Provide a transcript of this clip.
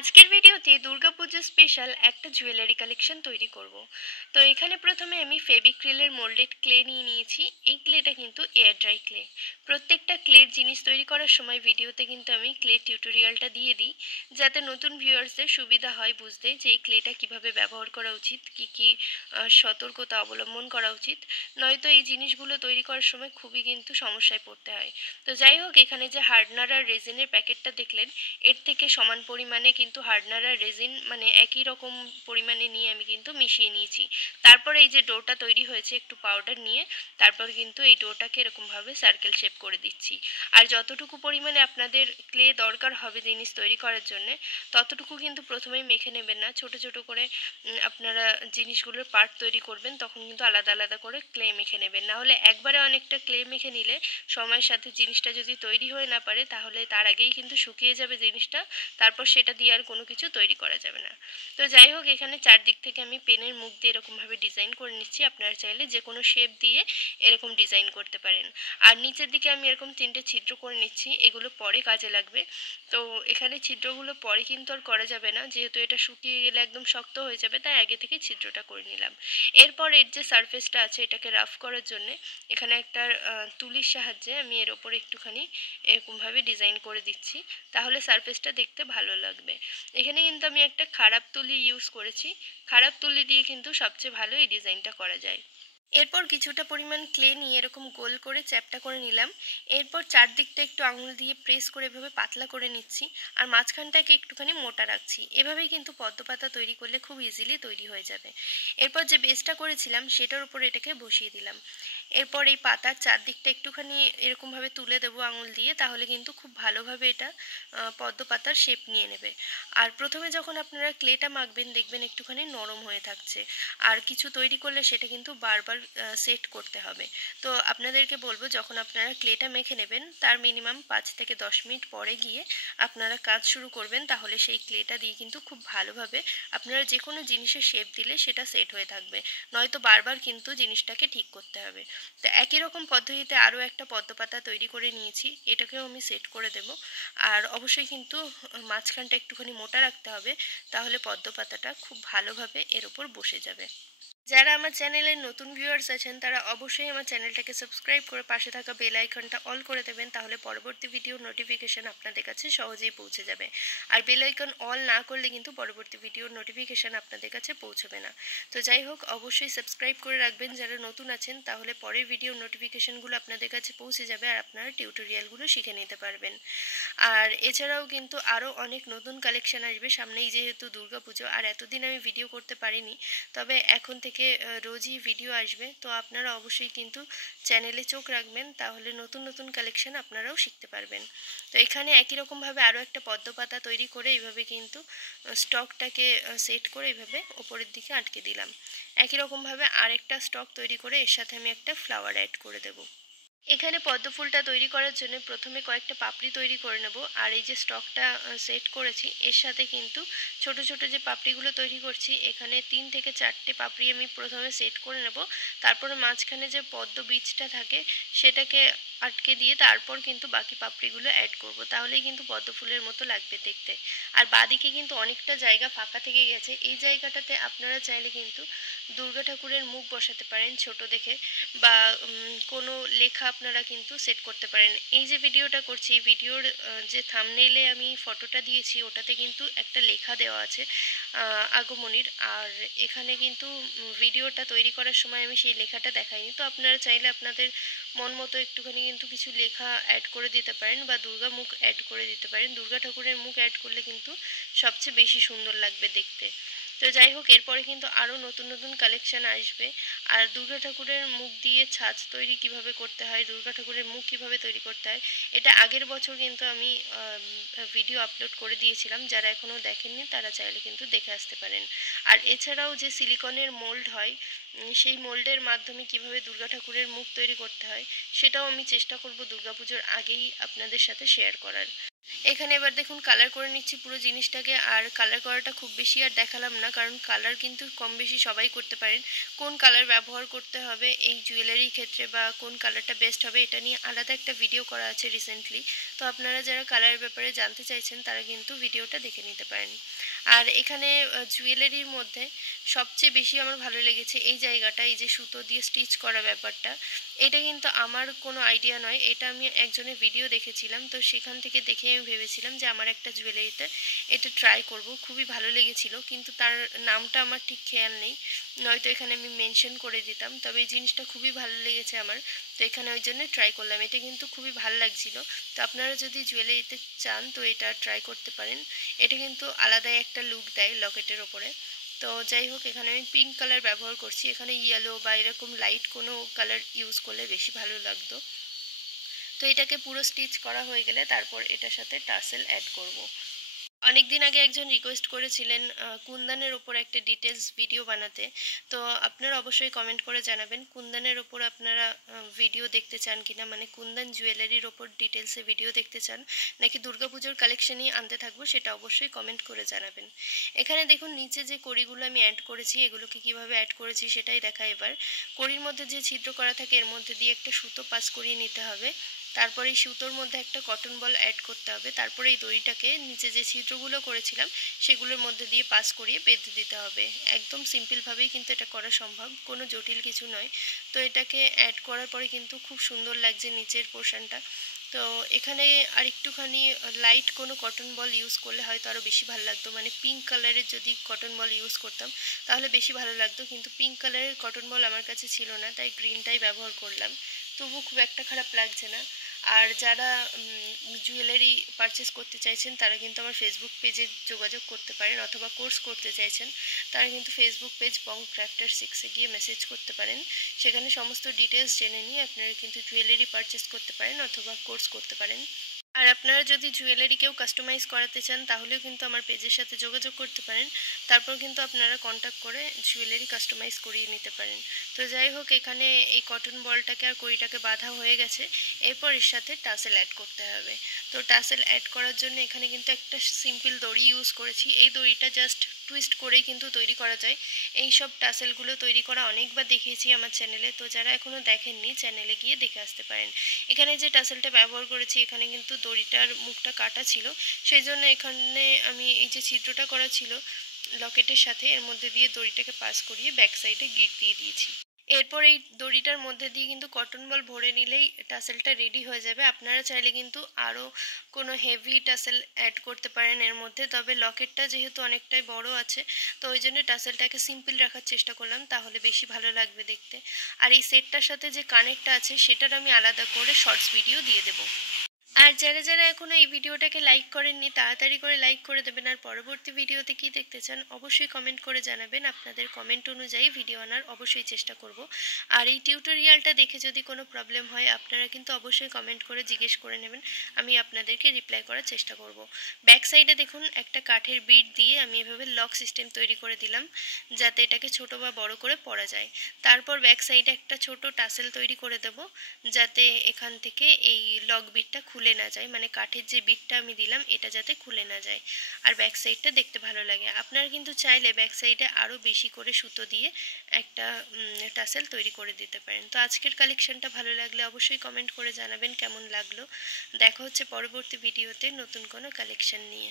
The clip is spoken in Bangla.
আজকের ভিডিওতে দুর্গাপুজো স্পেশাল একটা জুয়েলারি কালেকশন তৈরি করব। তো এখানে প্রথমে আমি ফেভিক্রিলের মোল্ডেড ক্লে নিয়ে নিয়েছি। এই ক্লেটা কিন্তু এয়ার ড্রাই ক্লে। প্রত্যেকটা ক্লের জিনিস তৈরি করার সময় ভিডিওতে কিন্তু আমি ক্লে টিউটোরিয়ালটা দিয়ে দিই, যাতে নতুন ভিউয়ার্সদের সুবিধা হয় বুঝতে যে এই ক্লেটা কীভাবে ব্যবহার করা উচিত, কী কী সতর্কতা অবলম্বন করা উচিত। নয়তো এই জিনিসগুলো তৈরি করার সময় খুবই কিন্তু সমস্যায় পড়তে হয়। তো যাই হোক, এখানে যে হার্ডনার আর রেজিনের প্যাকেটটা দেখলেন, এর থেকে সমান পরিমাণে কিন্তু হার্ডনার আর রেজিন মানে একই রকম পরিমাণে নিয়ে আমি কিন্তু মিশিয়ে নিয়েছি। তারপর এই যে ডোটা তৈরি হয়েছে, একটু পাউডার নিয়ে তারপর কিন্তু এই ডোটাকে এরকমভাবে সার্কেল শেপ করে দিচ্ছি। আর যতটুকু পরিমাণে আপনাদের ক্লে দরকার হবে জিনিস তৈরি করার জন্য, ততটুকু কিন্তু প্রথমেই মেখে নেবেন না। ছোট ছোট করে আপনারা জিনিসগুলোর পার্ট তৈরি করবেন, তখন কিন্তু আলাদা আলাদা করে ক্লে মেখে নেবেন। না হলে একবারে অনেকটা ক্লে মেখে নিলে সময়ের সাথে জিনিসটা যদি তৈরি হয়ে না পারে, তাহলে তার আগেই কিন্তু শুকিয়ে যাবে জিনিসটা। তারপর সেটা দিয়ে আর কোনো কিছু তৈরি করা যাবে না। তো যাই হোক, এখানে চারদিক থেকে আমি পেনের মুখ দিয়ে এরকমভাবে ডিজাইন করে নিচ্ছি। আপনারা চাইলে যে কোনো শেপ দিয়ে এরকম ডিজাইন করতে পারেন। আর নিচের দিকে আমি এরকম 3টে ছিদ্র করে নিচ্ছি, এগুলো পরে কাজে লাগবে। তো এখানে ছিদ্রগুলো পরে কিন্তু আর করা যাবে না, যেহেতু এটা শুকিয়ে গেলে একদম শক্ত হয়ে যাবে, তাই আগে থেকে ছিদ্রটা করে নিলাম। এরপর এর যে সারফেসটা আছে এটাকে রাফ করার জন্য এখানে একটা তুলির সাহায্যে আমি এর ওপরে একটুখানি এরকমভাবে ডিজাইন করে দিচ্ছি, তাহলে সারফেসটা দেখতে ভালো লাগবে। এখানে কিন্তু আমি একটা খারাপ তুলি ইউজ করেছি। খারাপ তুলি দিয়ে কিন্তু সবচেয়ে ভালো এই ডিজাইনটা করা যায়। এরপর কিছুটা পরিমাণ ক্লে নিয়ে এরকম গোল করে চ্যাপ্টা করে নিলাম। এরপর চারদিকটা একটু আঙুল দিয়ে প্রেস করে এভাবে পাতলা করে নিচ্ছি, আর মাঝখানটাকে একটুখানি মোটা রাখছি। এভাবেই কিন্তু পদ্মপাতা তৈরি করলে খুব ইজিলি তৈরি হয়ে যাবে। এরপর যে বেসটা করেছিলাম সেটার উপর এটাকে বসিয়ে দিলাম। এরপর এই পাতার চারদিকটা একটুখানি এরকমভাবে তুলে দেবো আঙুল দিয়ে, তাহলে কিন্তু খুব ভালোভাবে এটা পদ্মপাতার শেপ নিয়ে নেবে। আর প্রথমে যখন আপনারা ক্লেটা মাখবেন দেখবেন একটুখানি নরম হয়ে থাকছে, আর কিছু তৈরি করলে সেটা কিন্তু বারবার সেট করতে হবে। তো আপনাদেরকে বলবো, যখন আপনারা ক্লেটা মেখে নেবেন তার মিনিমাম 5 থেকে 10 মিনিট পরে গিয়ে আপনারা কাজ শুরু করবেন, তাহলে সেই ক্লেটা দিয়ে কিন্তু খুব ভালোভাবে আপনারা যে কোনো জিনিসের শেপ দিলে সেটা সেট হয়ে থাকবে। নয়তো বারবার কিন্তু জিনিসটাকে ঠিক করতে হবে। তো একই রকম পদ্ধতিতে আরও একটা পদ্মপাতা তৈরি করে নিয়েছি, এটাকেও আমি সেট করে দেব। আর অবশ্যই কিন্তু মাঝখানটা একটুখানি মোটা রাখতে হবে, তাহলে পদ্মপাতাটা খুব ভালোভাবে এর ওপর বসে যাবে। যারা আমার চ্যানেলের নতুন ভিউয়ার্স আছেন তারা অবশ্যই আমার চ্যানেলটাকে সাবস্ক্রাইব করে পাশে থাকা বেল আইকনটা অল করে দেবেন, তাহলে পরবর্তী ভিডিও নোটিফিকেশন আপনাদের কাছে সহজেই পৌঁছে যাবে। আর বেল আইকন অল না করলে কিন্তু পরবর্তী ভিডিওর নোটিফিকেশন আপনাদের কাছে পৌঁছবে না। তো যাই হোক, অবশ্যই সাবস্ক্রাইব করে রাখবেন যারা নতুন আছেন, তাহলে পরের ভিডিও নোটিফিকেশনগুলো আপনাদের কাছে পৌঁছে যাবে আর আপনারা টিউটোরিয়ালগুলো শিখে নিতে পারবেন। আর এছাড়াও কিন্তু আরও অনেক নতুন কালেকশন আসবে সামনেই, যেহেতু দুর্গাপুজো, আর এতদিন আমি ভিডিও করতে পারিনি, তবে এখন থেকে রোজই ভিডিও আসবে। তো আপনারা অবশ্যই কিন্তু চ্যানেলে চোখ রাখবেন, তাহলে নতুন নতুন কালেকশন আপনারাও শিখতে পারবেন। তো এখানে একই রকমভাবে আরও একটা পদ্মপাতা তৈরি করে এইভাবে কিন্তু স্টকটাকে সেট করে এইভাবে ওপরের দিকে আটকে দিলাম। একই রকমভাবে আরেকটা স্টক তৈরি করে এর সাথে আমি একটা ফ্লাওয়ার অ্যাড করে দেবো। এখানে পদ্ম ফুলটা তৈরি করার জন্য প্রথমে কয়েকটা পাপড়ি তৈরি করে নেব। আর এই যে স্টকটা সেট করেছি এর সাথে কিন্তু ছোট ছোট যে পাপড়িগুলো তৈরি করছি, এখানে 3 থেকে 4টে পাপড়ি আমি প্রথমে সেট করে নেব। তারপরে মাঝখানে যে পদ্ম বীজটা থাকে সেটাকে আটকে দিয়ে তারপর কিন্তু বাকি পাপড়িগুলো অ্যাড করব, তাহলেই কিন্তু পদ্ম ফুলের মতো লাগবে দেখতে। আর বাদিকে কিন্তু অনেকটা জায়গা ফাঁকা থেকে গেছে, এই জায়গাটাতে আপনারা চাইলে কিন্তু দুর্গা ঠাকুরের মুখ বসাতে পারেন ছোট দেখে, বা কোনো লেখা আপনারা কিন্তু সেট করতে পারেন। এই যে ভিডিওটা করছি, এই ভিডিওর যে থাম্বনেইলে আমি ফটোটা দিয়েছি ওটাতে কিন্তু একটা লেখা দেওয়া আছে আগমনীর। আর এখানে কিন্তু ভিডিওটা তৈরি করার সময় আমি সেই লেখাটা দেখাইনি। তো আপনারা চাইলে আপনাদের মন মতো একটুখানি কিন্তু কিছু লেখা অ্যাড করে দিতে পারেন, বা দুর্গা মুখ অ্যাড করে দিতে পারেন। দুর্গা ঠাকুরের মুখ অ্যাড করলে কিন্তু সবচেয়ে বেশি সুন্দর লাগবে দেখতে। তো যাই হোক, এরপরে কিন্তু আরও নতুন নতুন কালেকশান আসবে। আর দুর্গা ঠাকুরের মুখ দিয়ে ছাঁচ তৈরি কিভাবে করতে হয়, দুর্গা ঠাকুরের মুখ কিভাবে তৈরি করতে হয়, এটা আগের বছর কিন্তু আমি ভিডিও আপলোড করে দিয়েছিলাম। যারা এখনও দেখেননি তারা চাইলে কিন্তু দেখে আসতে পারেন। আর এছাড়াও যে সিলিকনের মোল্ড হয়, সেই মোল্ডের মাধ্যমে কিভাবে দুর্গা ঠাকুরের মুখ তৈরি করতে হয় সেটাও আমি চেষ্টা করব দুর্গাপুজোর আগেই আপনাদের সাথে শেয়ার করার। এখানে এবার দেখুন কালার করে নিচ্ছি পুরো জিনিসটাকে। আর কালার করাটা খুব বেশি আর দেখালাম না, কারণ কালার কিন্তু কম বেশি সবাই করতে পারেন। কোন কালার ব্যবহার করতে হবে এই জুয়েলারির ক্ষেত্রে বা কোন কালারটা বেস্ট হবে এটা নিয়ে আলাদা একটা ভিডিও করা আছে রিসেন্টলি। তো আপনারা যারা কালারের ব্যাপারে জানতে চাইছেন তারা কিন্তু ভিডিওটা দেখে নিতে পারেন। আর এখানে জুয়েলারির মধ্যে সবচেয়ে বেশি আমার ভালো লেগেছে এই জায়গাটা, এই যে সুতো দিয়ে স্টিচ করা ব্যাপারটা। এটা কিন্তু আমার কোনো আইডিয়া নয়, এটা আমি একজনের ভিডিও দেখেছিলাম। তো সেখান থেকে দেখে আমি ভেবেছিলাম যে আমার একটা জুয়েলারিতে এটা ট্রাই করব। খুবই ভালো লেগেছিল, কিন্তু তার নামটা আমার ঠিক খেয়াল নেই, নয়তো এখানে আমি মেনশন করে দিতাম। তবে এই জিনিসটা খুবই ভালো লেগেছে আমার, তো এখানে ওই জন্য ট্রাই করলাম। এটা কিন্তু খুবই ভালো লাগছিল। তো আপনারা যদি জুয়েলারিতে চান তো এটা ট্রাই করতে পারেন। এটা কিন্তু আলাদাই একটা লুক দেয় লকেটের ওপরে। তো যাই হোক, এখানে আমি পিঙ্ক কালার ব্যবহার করছি। এখানে ইয়েলো বা এরকম লাইট কোনো কালার ইউজ করলে বেশি ভালো লাগতো। তো এটাকে পুরো স্টিচ করা হয়ে গেলে তারপর এটার সাথে টার্সেল অ্যাড করব। অনেক দিন আগে একজন রিকোয়েস্ট করেছিলেন কুন্দনের ওপর একটা ডিটেলস ভিডিও বানাতে। তো আপনারা অবশ্যই কমেন্ট করে জানাবেন কুন্দনের ওপর আপনারা ভিডিও দেখতে চান কিনা, মানে কুন্দন জুয়েলারির ওপর ডিটেলসে ভিডিও দেখতে চান নাকি দুর্গাপুজোর কালেকশনই আনতে থাকবো, সেটা অবশ্যই কমেন্ট করে জানাবেন। এখানে দেখুন নিচে যে কড়িগুলো আমি অ্যাড করেছি, এগুলোকে কিভাবে অ্যাড করেছি সেটাই দেখা এবার। কড়ির মধ্যে যে ছিদ্র করা থাকে এর মধ্যে দিয়ে একটা সুতো পাস করিয়ে নিতে হবে। তারপর এই সুতোর মধ্যে একটা কটন বল অ্যাড করতে হবে। তারপরে এই দড়িটাকে নিচে যে ছিদ্রগুলো করেছিলাম সেগুলোর মধ্যে দিয়ে পাস করিয়ে বেঁধে দিতে হবে। একদম সিম্পলভাবেই কিন্তু এটা করা সম্ভব, কোনো জটিল কিছু নয়। তো এটাকে অ্যাড করার পরে কিন্তু খুব সুন্দর লাগছে নিচের পোর্শনটা। তো এখানে আর একটুখানি লাইট কোনো কটন বল ইউজ করলে হয়তো আরও বেশি ভালো লাগতো, মানে পিঙ্ক কালারের যদি কটন বল ইউজ করতাম তাহলে বেশি ভালো লাগতো, কিন্তু পিঙ্ক কালারের কটন বল আমার কাছে ছিল না, তাই গ্রিনটাই ব্যবহার করলাম। তবু খুব একটা খারাপ লাগছে না। আর যারা জুয়েলারি পারচেস করতে চাইছেন তারা কিন্তু আমার ফেসবুক পেজে যোগাযোগ করতে পারেন, অথবা কোর্স করতে চাইছেন তারা কিন্তু ফেসবুক পেজ বং ক্রাফটার 6-এ গিয়ে মেসেজ করতে পারেন। সেখানে সমস্ত ডিটেলস জেনে নিয়ে আপনারা কিন্তু জুয়েলারি পারচেস করতে পারেন অথবা কোর্স করতে পারেন। আর আপনারা যদি জুয়েলারি কেউ কাস্টমাইজ করাতে চান তাহলেও কিন্তু আমার পেজের সাথে যোগাযোগ করতে পারেন। তারপর কিন্তু আপনারা কন্ট্যাক্ট করে জুয়েলারি কাস্টমাইজ করিয়ে নিতে পারেন। তো যাই হোক, এখানে এই কটন বলটাকে আর কড়িটাকে বাঁধা হয়ে গেছে। এরপর এর সাথে টাসেল অ্যাড করতে হবে। তো টাসেল অ্যাড করার জন্য এখানে কিন্তু একটা সিম্পল দড়ি ইউজ করেছি। এই দড়িটা জাস্ট টুইস্ট করেই কিন্তু তৈরি করা যায়। এই সব টাসেলগুলো তৈরি করা অনেকবার দেখিয়েছি আমার চ্যানেলে, তো যারা এখনও দেখেননি চ্যানেলে গিয়ে দেখে আসতে পারেন। এখানে যে টাসেলটা ব্যবহার করেছি এখানে কিন্তু দড়িটার মুখটা কাটা ছিল, সেই জন্য এখানে আমি এই যে ছিদ্রটা করা ছিল লকেটের সাথে এর মধ্যে দিয়ে দড়িটাকে পাস করিয়ে ব্যাক সাইডে গিট দিয়ে দিয়েছি। এরপর এই দড়িটার মধ্যে দিয়ে কিন্তু কটন বল ভরে নিলেই টাসেলটা রেডি হয়ে যাবে। আপনারা চাইলে কিন্তু আরও কোনো হেভি টাসেল অ্যাড করতে পারেন এর মধ্যে, তবে লকেটটা যেহেতু অনেকটাই বড় আছে তো ওই জন্য টাসেলটাকে সিম্পল রাখার চেষ্টা করলাম, তাহলে বেশি ভালো লাগবে দেখতে। আর এই সেটটার সাথে যে কানেরটা আছে সেটার আমি আলাদা করে শর্টস ভিডিও দিয়ে দেবো। আর যারা যারা এখনো এই ভিডিওটাকে লাইক করেননি তাড়াতাড়ি করে লাইক করে দেবেন। আর পরবর্তী ভিডিওতে কি দেখতে চান অবশ্যই কমেন্ট করে জানাবেন। আপনাদের কমেন্ট অনুযায়ী ভিডিও আনার অবশ্যই চেষ্টা করব। আর এই টিউটোরিয়ালটা দেখে যদি কোনো প্রবলেম হয় আপনারা কিন্তু অবশ্যই কমেন্ট করে জিজ্ঞেস করে নেবেন, আমি আপনাদেরকে রিপ্লাই করার চেষ্টা করব। ব্যাক সাইডে দেখুন একটা কাঠের বিট দিয়ে আমি এভাবে লক সিস্টেম তৈরি করে দিলাম যাতে এটাকে ছোট বা বড় করে পরা যায়। তারপর ব্যাক সাইডে একটা ছোট টাসেল তৈরি করে দেব যাতে এখান থেকে এই লক বিটটা খুলে না যায়, মানে কাঠের যে বিটটা আমি দিলাম এটা যাতে খুলে না যায় আর ব্যাক সাইডটা দেখতে ভালো লাগে। আপনারা কিন্তু চাইলে ব্যাক সাইডে আরও বেশি করে সুতো দিয়ে একটা টাসেল তৈরি করে দিতে পারেন। তো আজকের কালেকশনটা ভালো লাগলে অবশ্যই কমেন্ট করে জানাবেন কেমন লাগলো। দেখা হচ্ছে পরবর্তী ভিডিওতে নতুন কোনো কালেকশন নিয়ে।